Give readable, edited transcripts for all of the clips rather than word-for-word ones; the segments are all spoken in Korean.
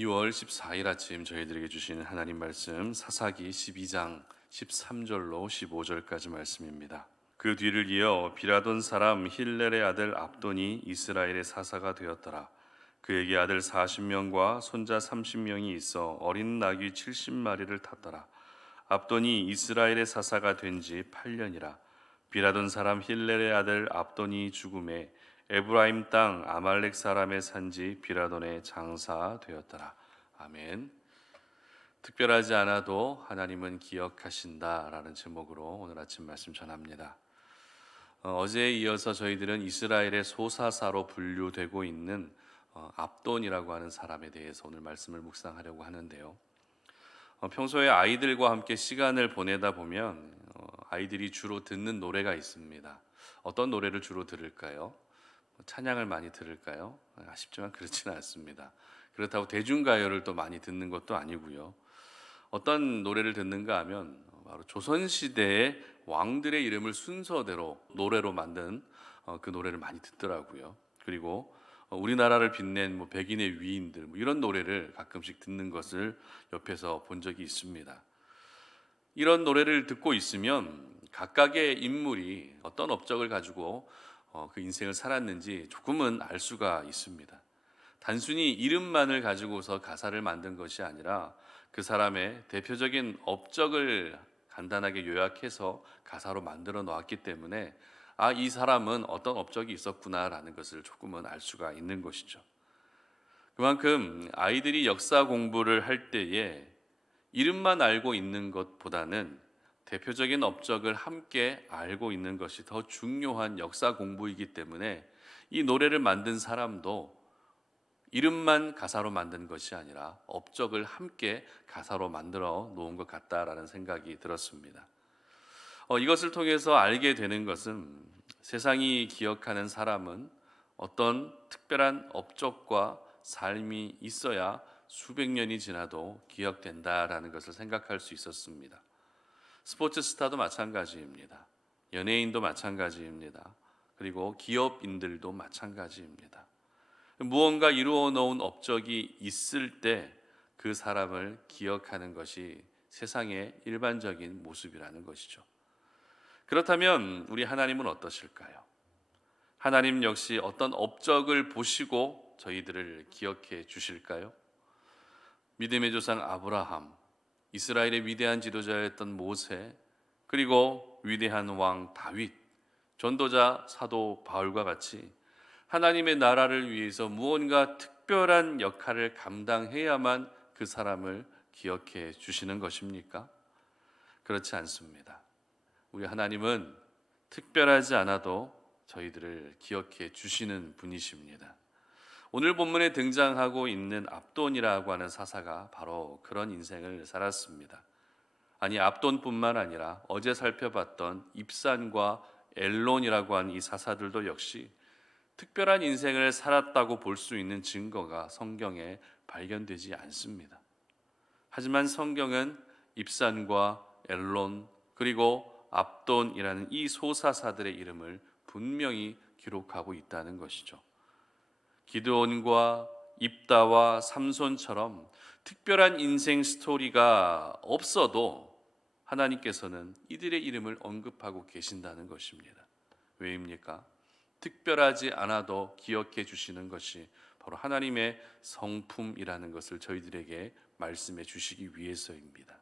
2월 14일 아침 저희들에게 주시는 하나님 말씀 사사기 12장 13절로 15절까지 말씀입니다. 그 뒤를 이어 비라돈 사람 힐렐의 아들 압돈이 이스라엘의 사사가 되었더라. 그에게 아들 40명과 손자 30명이 있어 어린 나귀 70마리를 탔더라. 압돈이 이스라엘의 사사가 된 지 8년이라. 비라돈 사람 힐렐의 아들 압돈이 죽음에 에브라임 땅 아말렉 사람의 산지 비라돈의 장사되었더라. 아멘. 특별하지 않아도 하나님은 기억하신다라는 제목으로 오늘 아침 말씀 전합니다. 어제에 이어서 저희들은 이스라엘의 소사사로 분류되고 있는 압돈이라고 하는 사람에 대해서 오늘 말씀을 묵상하려고 하는데요. 평소에 아이들과 함께 시간을 보내다 보면 아이들이 주로 듣는 노래가 있습니다. 어떤 노래를 주로 들을까요? 찬양을 많이 들을까요? 아쉽지만 그렇지는 않습니다. 그렇다고 대중가요를 또 많이 듣는 것도 아니고요. 어떤 노래를 듣는가 하면 바로 조선시대의 왕들의 이름을 순서대로 노래로 만든 그 노래를 많이 듣더라고요. 그리고 우리나라를 빛낸 백인의 위인들 이런 노래를 가끔씩 듣는 것을 옆에서 본 적이 있습니다. 이런 노래를 듣고 있으면 각각의 인물이 어떤 업적을 가지고 그 인생을 살았는지 조금은 알 수가 있습니다. 단순히 이름만을 가지고서 가사를 만든 것이 아니라 그 사람의 대표적인 업적을 간단하게 요약해서 가사로 만들어 놓았기 때문에 이 사람은 어떤 업적이 있었구나라는 것을 조금은 알 수가 있는 것이죠. 그만큼 아이들이 역사 공부를 할 때에 이름만 알고 있는 것보다는 대표적인 업적을 함께 알고 있는 것이 더 중요한 역사 공부이기 때문에 이 노래를 만든 사람도 이름만 가사로 만든 것이 아니라 업적을 함께 가사로 만들어 놓은 것 같다라는 생각이 들었습니다. 이것을 통해서 알게 되는 것은 세상이 기억하는 사람은 어떤 특별한 업적과 삶이 있어야 수백 년이 지나도 기억된다라는 것을 생각할 수 있었습니다. 스포츠 스타도 마찬가지입니다. 연예인도 마찬가지입니다. 그리고 기업인들도 마찬가지입니다. 무언가 이루어 놓은 업적이 있을 때 그 사람을 기억하는 것이 세상의 일반적인 모습이라는 것이죠. 그렇다면 우리 하나님은 어떠실까요? 하나님 역시 어떤 업적을 보시고 저희들을 기억해 주실까요? 믿음의 조상 아브라함, 이스라엘의 위대한 지도자였던 모세, 그리고 위대한 왕 다윗, 전도자 사도 바울과 같이 하나님의 나라를 위해서 무언가 특별한 역할을 감당해야만 그 사람을 기억해 주시는 것입니까? 그렇지 않습니다. 우리 하나님은 특별하지 않아도 저희들을 기억해 주시는 분이십니다. 오늘 본문에 등장하고 있는 압돈이라고 하는 사사가 바로 그런 인생을 살았습니다. 아니, 압돈뿐만 아니라 어제 살펴봤던 입산과 엘론이라고 하는 이 사사들도 역시 특별한 인생을 살았다고 볼 수 있는 증거가 성경에 발견되지 않습니다. 하지만 성경은 입산과 엘론 그리고 압돈이라는 이 소사사들의 이름을 분명히 기록하고 있다는 것이죠. 기드온과 입다와 삼손처럼 특별한 인생 스토리가 없어도 하나님께서는 이들의 이름을 언급하고 계신다는 것입니다. 왜입니까? 특별하지 않아도 기억해 주시는 것이 바로 하나님의 성품이라는 것을 저희들에게 말씀해 주시기 위해서입니다.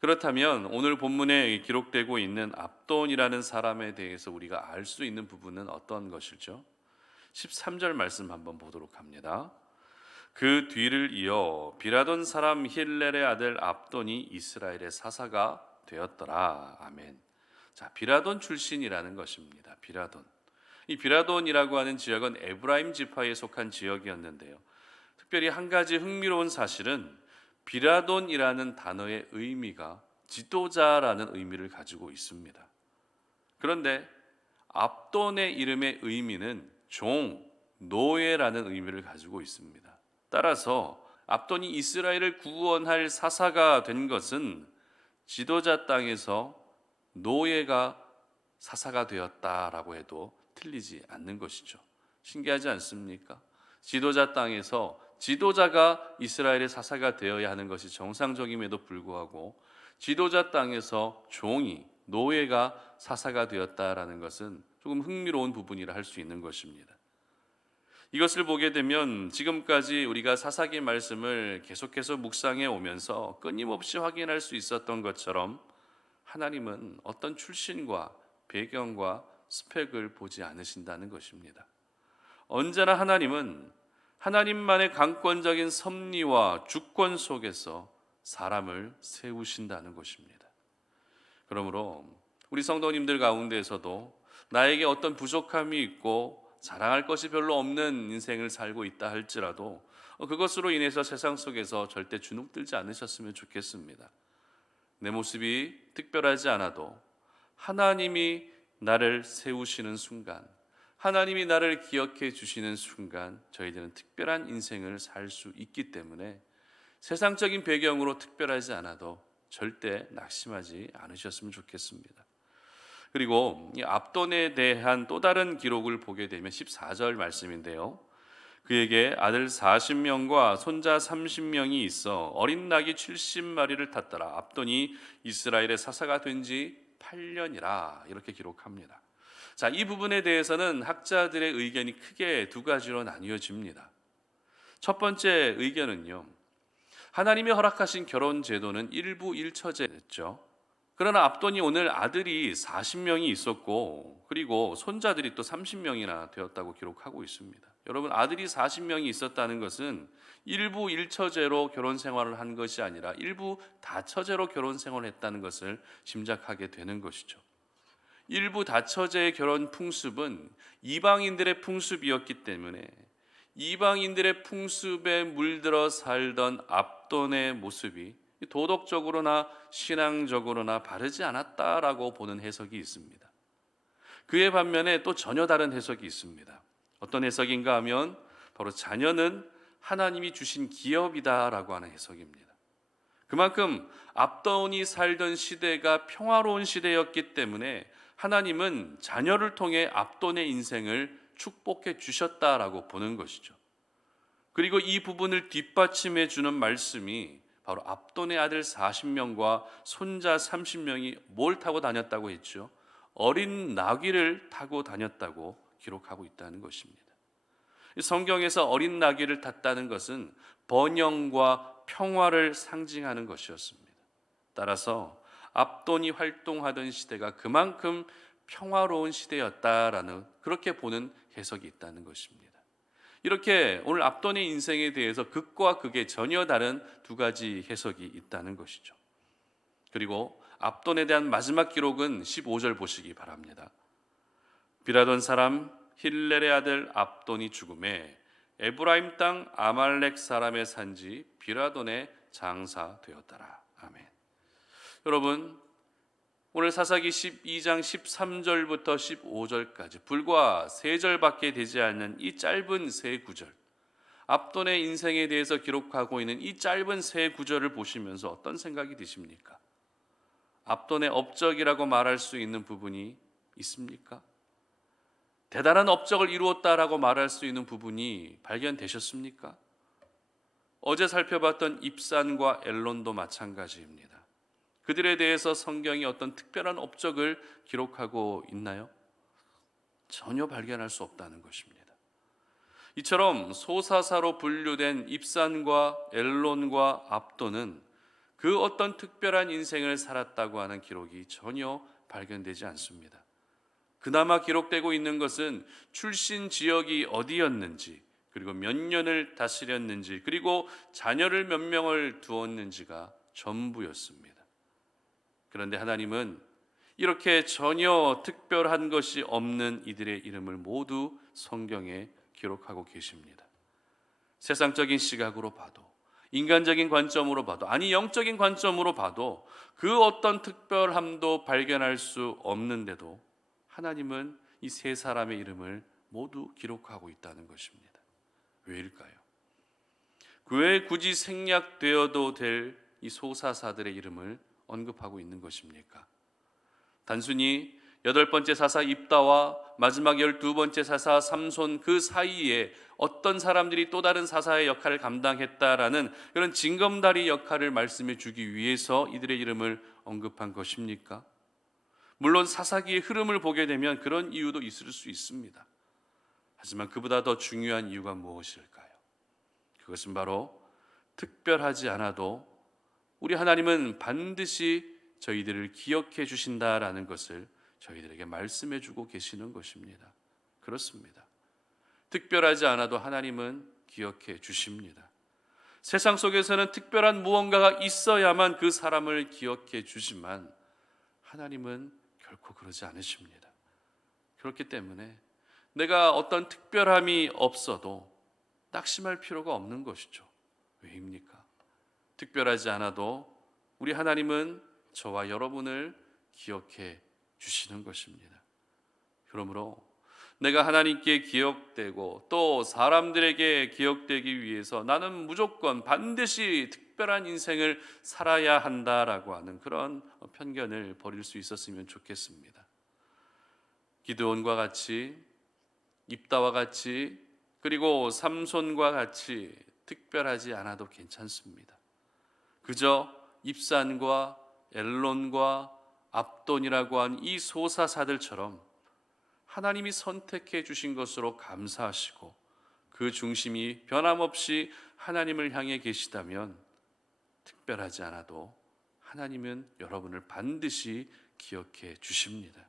그렇다면 오늘 본문에 기록되고 있는 압돈이라는 사람에 대해서 우리가 알 수 있는 부분은 어떤 것일죠? 13절 말씀 한번 보도록 합니다. 그 뒤를 이어 비라돈 사람 힐렐의 아들 압돈이 이스라엘의 사사가 되었더라. 아멘. 자, 비라돈 출신이라는 것입니다. 비라돈. 이 비라돈이라고 하는 지역은 에브라임 지파에 속한 지역이었는데요. 특별히 한 가지 흥미로운 사실은 비라돈이라는 단어의 의미가 지도자라는 의미를 가지고 있습니다. 그런데 압돈의 이름의 의미는 종, 노예라는 의미를 가지고 있습니다. 따라서 압돈이 이스라엘을 구원할 사사가 된 것은 지도자 땅에서 노예가 사사가 되었다라고 해도 틀리지 않는 것이죠. 신기하지 않습니까? 지도자 땅에서 지도자가 이스라엘의 사사가 되어야 하는 것이 정상적임에도 불구하고 지도자 땅에서 종이, 노예가 사사가 되었다라는 것은 조금 흥미로운 부분이라 할 수 있는 것입니다. 이것을 보게 되면 지금까지 우리가 사사기 말씀을 계속해서 묵상해 오면서 끊임없이 확인할 수 있었던 것처럼 하나님은 어떤 출신과 배경과 스펙을 보지 않으신다는 것입니다. 언제나 하나님은 하나님만의 강권적인 섭리와 주권 속에서 사람을 세우신다는 것입니다. 그러므로 우리 성도님들 가운데에서도 나에게 어떤 부족함이 있고 자랑할 것이 별로 없는 인생을 살고 있다 할지라도 그것으로 인해서 세상 속에서 절대 주눅들지 않으셨으면 좋겠습니다. 내 모습이 특별하지 않아도 하나님이 나를 세우시는 순간, 하나님이 나를 기억해 주시는 순간 저희들은 특별한 인생을 살 수 있기 때문에 세상적인 배경으로 특별하지 않아도 절대 낙심하지 않으셨으면 좋겠습니다. 그리고 이 압돈에 대한 또 다른 기록을 보게 되면 14절 말씀인데요. 그에게 아들 40명과 손자 30명이 있어 어린 낙이 70마리를 탔더라. 압돈이 이스라엘의 사사가 된 지 8년이라 이렇게 기록합니다. 자, 이 부분에 대해서는 학자들의 의견이 크게 두 가지로 나뉘어집니다. 첫 번째 의견은요, 하나님이 허락하신 결혼 제도는 일부 일처제였죠. 그러나 압돈이 오늘 아들이 40명이 있었고 그리고 손자들이 또 30명이나 되었다고 기록하고 있습니다. 여러분, 아들이 40명이 있었다는 것은 일부 일처제로 결혼 생활을 한 것이 아니라 일부 다처제로 결혼 생활을 했다는 것을 짐작하게 되는 것이죠. 일부 다처제의 결혼 풍습은 이방인들의 풍습이었기 때문에 이방인들의 풍습에 물들어 살던 압돈의 모습이 도덕적으로나 신앙적으로나 바르지 않았다라고 보는 해석이 있습니다. 그에 반면에 또 전혀 다른 해석이 있습니다. 어떤 해석인가 하면 바로 자녀는 하나님이 주신 기업이다라고 하는 해석입니다. 그만큼 압돈이 살던 시대가 평화로운 시대였기 때문에 하나님은 자녀를 통해 압돈의 인생을 축복해 주셨다라고 보는 것이죠. 그리고 이 부분을 뒷받침해 주는 말씀이 바로 압돈의 아들 40명과 손자 30명이 뭘 타고 다녔다고 했죠? 어린 나귀를 타고 다녔다고 기록하고 있다는 것입니다. 성경에서 어린 나귀를 탔다는 것은 번영과 평화를 상징하는 것이었습니다. 따라서 압돈이 활동하던 시대가 그만큼 평화로운 시대였다라는 그렇게 보는 해석이 있다는 것입니다. 이렇게 오늘 압돈의 인생에 대해서 극과 극의 전혀 다른 두 가지 해석이 있다는 것이죠. 그리고 압돈에 대한 마지막 기록은 15절 보시기 바랍니다. 비라돈 사람 힐렐의 아들 압돈이 죽음에 에브라임 땅 아말렉 사람의 산지 비라돈에 장사되었더라. 아멘. 여러분, 오늘 사사기 12장 13절부터 15절까지 불과 3절밖에 되지 않는 이 짧은 세 구절, 압돈의 인생에 대해서 기록하고 있는 이 짧은 세 구절을 보시면서 어떤 생각이 드십니까? 압돈의 업적이라고 말할 수 있는 부분이 있습니까? 대단한 업적을 이루었다라고 말할 수 있는 부분이 발견되셨습니까? 어제 살펴봤던 입산과 엘론도 마찬가지입니다. 그들에 대해서 성경이 어떤 특별한 업적을 기록하고 있나요? 전혀 발견할 수 없다는 것입니다. 이처럼 소사사로 분류된 입산과 엘론과 압돈은 그 어떤 특별한 인생을 살았다고 하는 기록이 전혀 발견되지 않습니다. 그나마 기록되고 있는 것은 출신 지역이 어디였는지, 그리고 몇 년을 다스렸는지, 그리고 자녀를 몇 명을 두었는지가 전부였습니다. 그런데 하나님은 이렇게 전혀 특별한 것이 없는 이들의 이름을 모두 성경에 기록하고 계십니다. 세상적인 시각으로 봐도, 인간적인 관점으로 봐도, 아니 영적인 관점으로 봐도 그 어떤 특별함도 발견할 수 없는데도 하나님은 이 세 사람의 이름을 모두 기록하고 있다는 것입니다. 왜일까요? 왜 굳이 생략되어도 될 이 소사사들의 이름을 언급하고 있는 것입니까? 단순히 8번째 사사 입다와 마지막 12번째 사사 삼손 그 사이에 어떤 사람들이 또 다른 사사의 역할을 감당했다라는 그런 징검다리 역할을 말씀해 주기 위해서 이들의 이름을 언급한 것입니까? 물론 사사기의 흐름을 보게 되면 그런 이유도 있을 수 있습니다. 하지만 그보다 더 중요한 이유가 무엇일까요? 그것은 바로 특별하지 않아도 우리 하나님은 반드시 저희들을 기억해 주신다라는 것을 저희들에게 말씀해 주고 계시는 것입니다. 그렇습니다. 특별하지 않아도 하나님은 기억해 주십니다. 세상 속에서는 특별한 무언가가 있어야만 그 사람을 기억해 주지만 하나님은 결코 그러지 않으십니다. 그렇기 때문에 내가 어떤 특별함이 없어도 낙심할 필요가 없는 것이죠. 왜입니까? 특별하지 않아도 우리 하나님은 저와 여러분을 기억해 주시는 것입니다. 그러므로 내가 하나님께 기억되고 또 사람들에게 기억되기 위해서 나는 무조건 반드시 특별한 인생을 살아야 한다라고 하는 그런 편견을 버릴 수 있었으면 좋겠습니다. 기드온과 같이, 입다와 같이, 그리고 삼손과 같이 특별하지 않아도 괜찮습니다. 그저 입산과 엘론과 압돈이라고 한 이 소사사들처럼 하나님이 선택해 주신 것으로 감사하시고 그 중심이 변함없이 하나님을 향해 계시다면 특별하지 않아도 하나님은 여러분을 반드시 기억해 주십니다.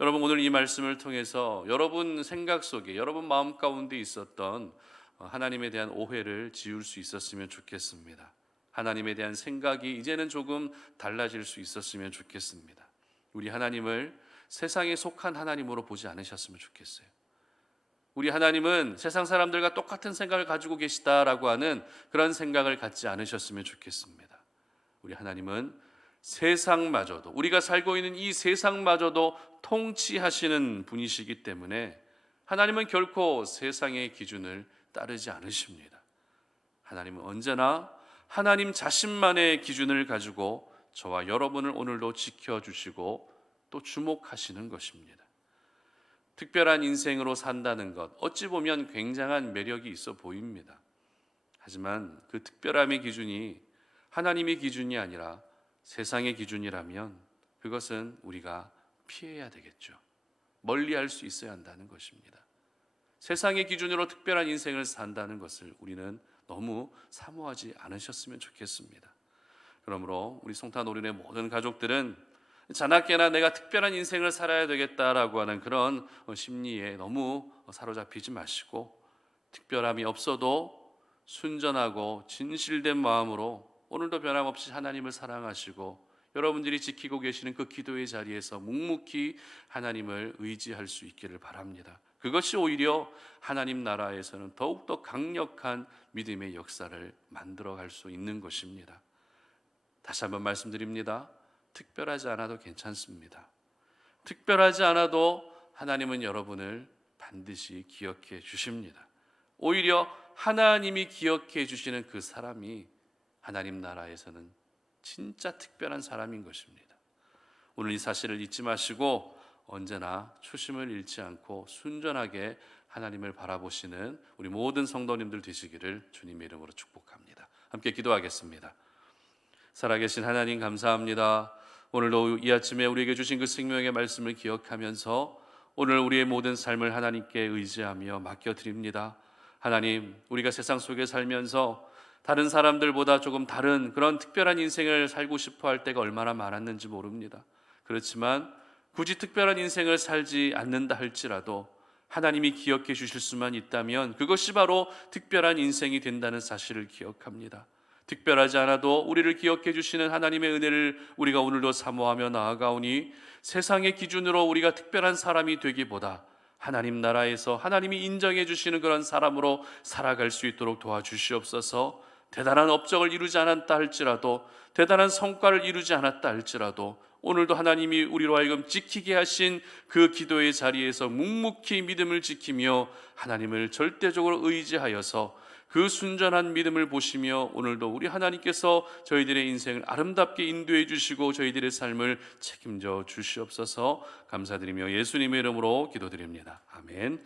여러분, 오늘 이 말씀을 통해서 여러분 생각 속에, 여러분 마음 가운데 있었던 하나님에 대한 오해를 지울 수 있었으면 좋겠습니다. 하나님에 대한 생각이 이제는 조금 달라질 수 있었으면 좋겠습니다. 우리 하나님을 세상에 속한 하나님으로 보지 않으셨으면 좋겠어요. 우리 하나님은 세상 사람들과 똑같은 생각을 가지고 계시다라고 하는 그런 생각을 갖지 않으셨으면 좋겠습니다. 우리 하나님은 세상마저도, 우리가 살고 있는 이 세상마저도 통치하시는 분이시기 때문에 하나님은 결코 세상의 기준을 따르지 않으십니다. 하나님은 언제나 하나님 자신만의 기준을 가지고 저와 여러분을 오늘도 지켜주시고 또 주목하시는 것입니다. 특별한 인생으로 산다는 것, 어찌 보면 굉장한 매력이 있어 보입니다. 하지만 그 특별함의 기준이 하나님의 기준이 아니라 세상의 기준이라면 그것은 우리가 피해야 되겠죠. 멀리할 수 있어야 한다는 것입니다. 세상의 기준으로 특별한 인생을 산다는 것을 우리는 너무 사모하지 않으셨으면 좋겠습니다. 그러므로 우리 송탄 오륜의 모든 가족들은 자나깨나 내가 특별한 인생을 살아야 되겠다라고 하는 그런 심리에 너무 사로잡히지 마시고 특별함이 없어도 순전하고 진실된 마음으로 오늘도 변함없이 하나님을 사랑하시고 여러분들이 지키고 계시는 그 기도의 자리에서 묵묵히 하나님을 의지할 수 있기를 바랍니다. 그것이 오히려 하나님 나라에서는 더욱더 강력한 믿음의 역사를 만들어갈 수 있는 것입니다. 다시 한번 말씀드립니다. 특별하지 않아도 괜찮습니다. 특별하지 않아도 하나님은 여러분을 반드시 기억해 주십니다. 오히려 하나님이 기억해 주시는 그 사람이 하나님 나라에서는 진짜 특별한 사람인 것입니다. 오늘 이 사실을 잊지 마시고 언제나 초심을 잃지 않고 순전하게 하나님을 바라보시는 우리 모든 성도님들 되시기를 주님의 이름으로 축복합니다. 함께 기도하겠습니다. 살아계신 하나님 감사합니다. 오늘도 이 아침에 우리에게 주신 그 생명의 말씀을 기억하면서 오늘 우리의 모든 삶을 하나님께 의지하며 맡겨드립니다. 하나님, 우리가 세상 속에 살면서 다른 사람들보다 조금 다른 그런 특별한 인생을 살고 싶어 할 때가 얼마나 많았는지 모릅니다. 그렇지만 굳이 특별한 인생을 살지 않는다 할지라도 하나님이 기억해 주실 수만 있다면 그것이 바로 특별한 인생이 된다는 사실을 기억합니다. 특별하지 않아도 우리를 기억해 주시는 하나님의 은혜를 우리가 오늘도 사모하며 나아가오니 세상의 기준으로 우리가 특별한 사람이 되기보다 하나님 나라에서 하나님이 인정해 주시는 그런 사람으로 살아갈 수 있도록 도와주시옵소서. 대단한 업적을 이루지 않았다 할지라도, 대단한 성과를 이루지 않았다 할지라도 오늘도 하나님이 우리로 하여금 지키게 하신 그 기도의 자리에서 묵묵히 믿음을 지키며 하나님을 절대적으로 의지하여서 그 순전한 믿음을 보시며 오늘도 우리 하나님께서 저희들의 인생을 아름답게 인도해 주시고 저희들의 삶을 책임져 주시옵소서. 감사드리며 예수님의 이름으로 기도드립니다. 아멘.